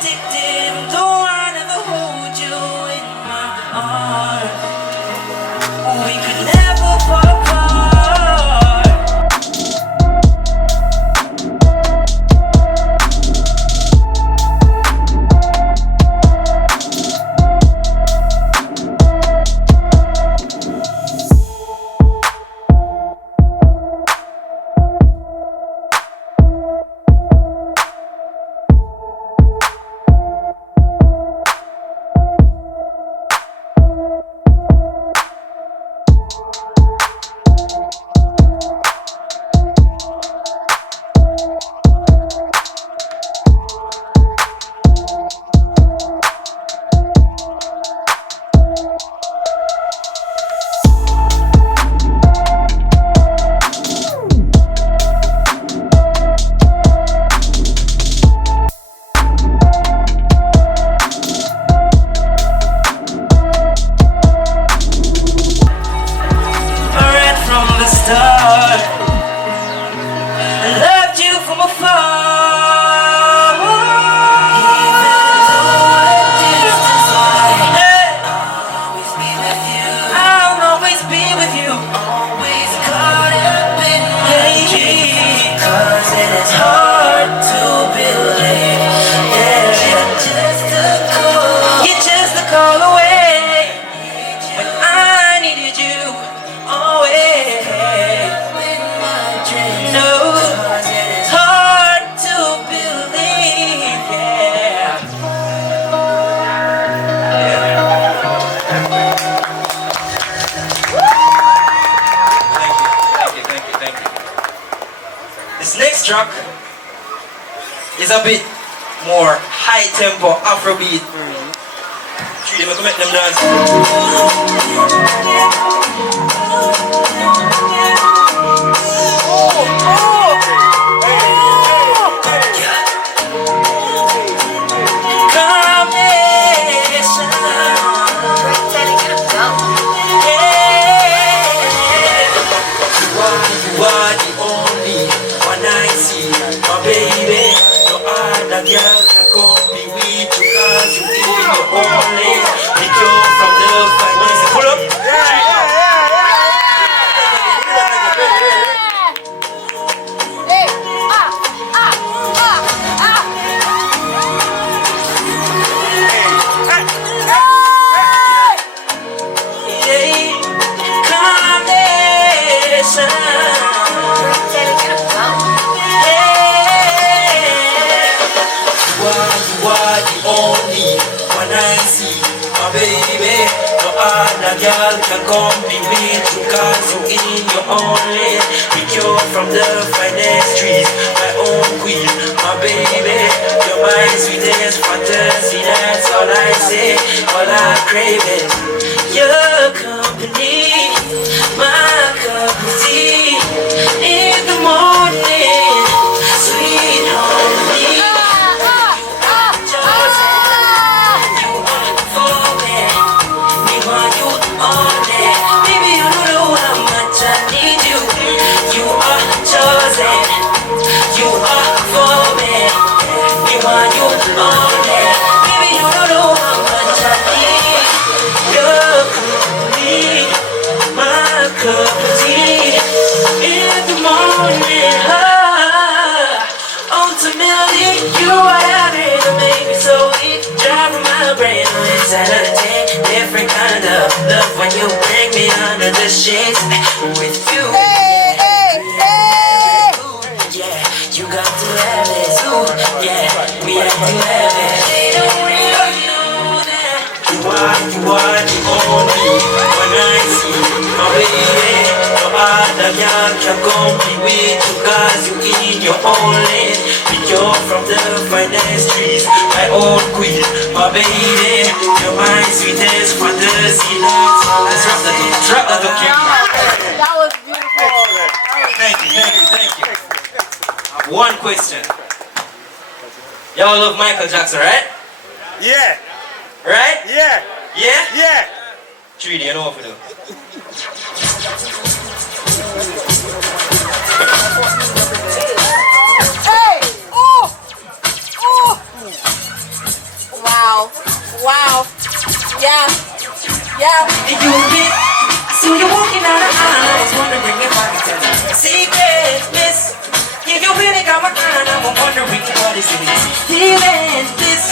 addicted, though I never hold you in my arms. We could never fall apart. It's a bit more high tempo Afrobeat. Treat them, make them dance. You are the only one I see, my baby. Girl, can come be with you, cause you in your own lane. Pick you up from the finest. Pull up. Girl, can come be with you, cause you in your own lane. Pick you up from the finest trees, my own queen, my baby. You're my sweetest fantasy, that's all I say, all I crave is your company, my cup of tea, in the morning, sweet honey. You are for me, me want you only. Baby, you don't know how much I need your company, my cup of tea in the morning. Ultimately, you are happy to make me so weak, driving my brain inside of the tank. Different kind of love when you bring me under the shades with you. You got to have it, ooh, yeah, we have to have it. They don't really know that you are the only one I see, my baby. No other girl can come be with you, cause you in your own lane. Pick you up from the finest trees, my own queen, my baby. You're my sweetest fantasy. Let's drop that up, That was beautiful. Thank you. One question. Y'all love Michael Jackson, right? Yeah. Right? Yeah. Yeah? Yeah. 3D, you know what to do. Hey! Oh! Oh! Wow. Wow. Yeah. Yeah. And you get, so you're walking down the aisle. I was wondering if I could tell you a secret, miss. Yeah, you really got my kind. I'm wondering what is it? Feeling this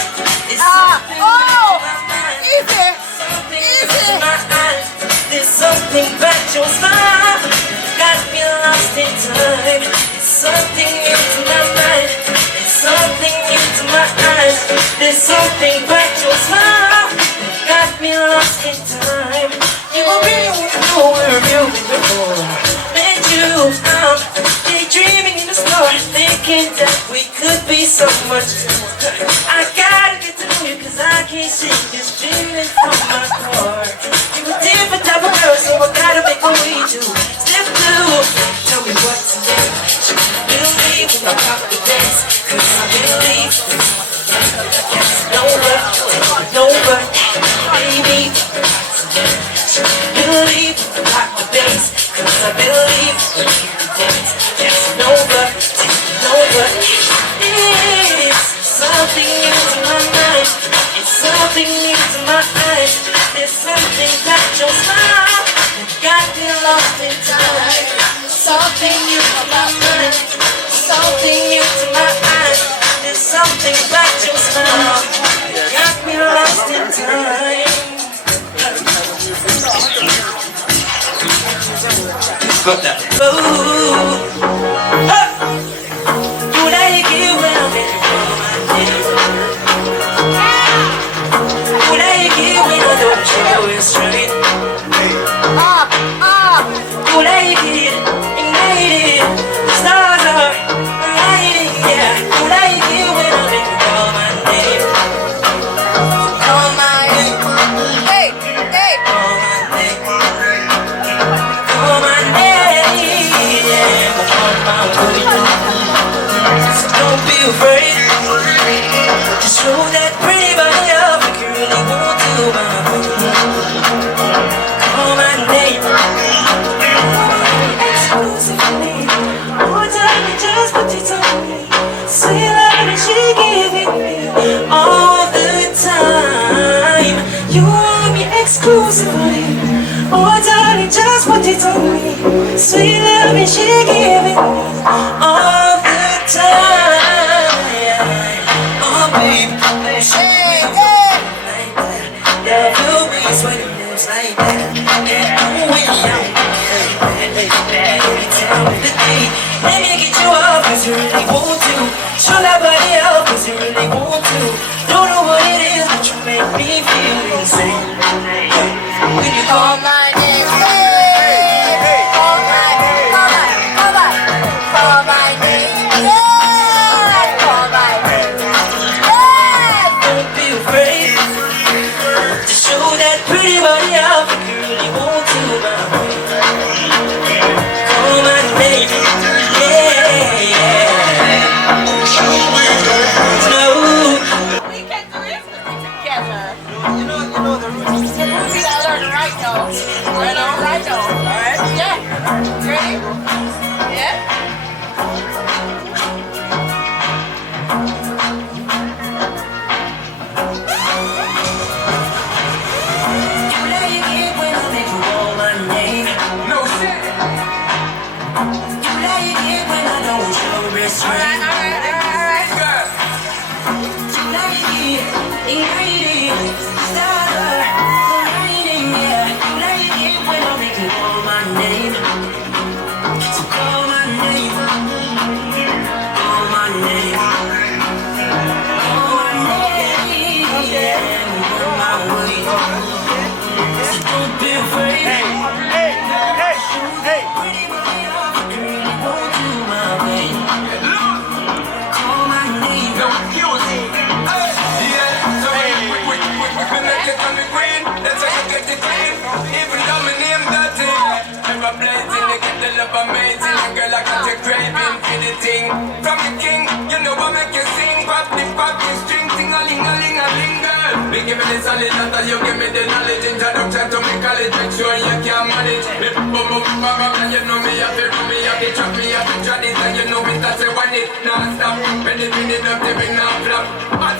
is Oh! Easy. Easy. my eyes. There's something about your smile. Got me lost in time. It's something new to my mind. It's something new to my eyes. There's something about your smile. Got me lost in time. You really want to know where you've been before. Met you, I'm daydreaming in the store, thinking that we could be so much more. I gotta get to know you, cause I can't shake this feeling from my heart. You're a different type of girl, so I gotta make my way to step two. Tell me what's next. Believe in my confidence, cause I believe. Yes, no but, baby. Believe, rock the bass, cause I believe. Yes, no but, it's something new to my mind. It's something new to my eyes. There's something that your smile got me lost in time. Something new to my mind. Something new to my eyes. There's something about your smile got me lost in time. Got that. Ooh, you like it when I'm in you like it when I don't show it straight. You like it, ignited, stars are lighting, yeah. You like it when I make you call my name. Call my name. Hey, hey. Call my name. Call my name, yeah. On my way. So don't be afraid. Just show that pretty body up if you really want to, call my name. Exclusively. Oh, tell me just what you told me. Sweet love that she giving me all the time. You want me exclusively. Oh, darling, just what you told me. Sweet love and she giving me all the time. Oh, baby, Hey, hey. love your ways when you moves like that. And when tell me the day. Let me get you up, cause you really want to. Show that body out, cause you really want to. Don't know what it is, but you make me feel insane. When you Call call my name. Hey. Call my name. Call my name. Yeah. Call my name. Yeah. don't be afraid. Just show that pretty body out, if you really want to, call my name, yeah. No. We can do this together. You know the rules. The rules is I learn right now. Right now. Alright? Yeah. Ready? Yeah? You like it when I make you call my name. No shit. You like it when I don't show restraint. Alright. Girl. You like it, ingredient, starter, lighting, yeah. You like it when I make you call my name. So call my name, call my name, call my name, yeah. On my way. So don't be afraid. Pretty body up, girl, you won't do my way. Call my name. No excuse. Yeah. So we connect it on the green. That's how you get it clean. Even though my name dirty, I'm a blazing. You get the love amazing. And girl, I got you craving for the thing. From the king, you know I make you sing. Pop the string, ting-a-ling-a-ling-a-ling, girl. Me give me the solid, that you give me the knowledge. Introduction to me college, make sure you can manage. Me boom, and you know me, I feel me, I be trap me, I be try this, and you know me, that's a one it. Now stop, penny, up, the ring, now flop.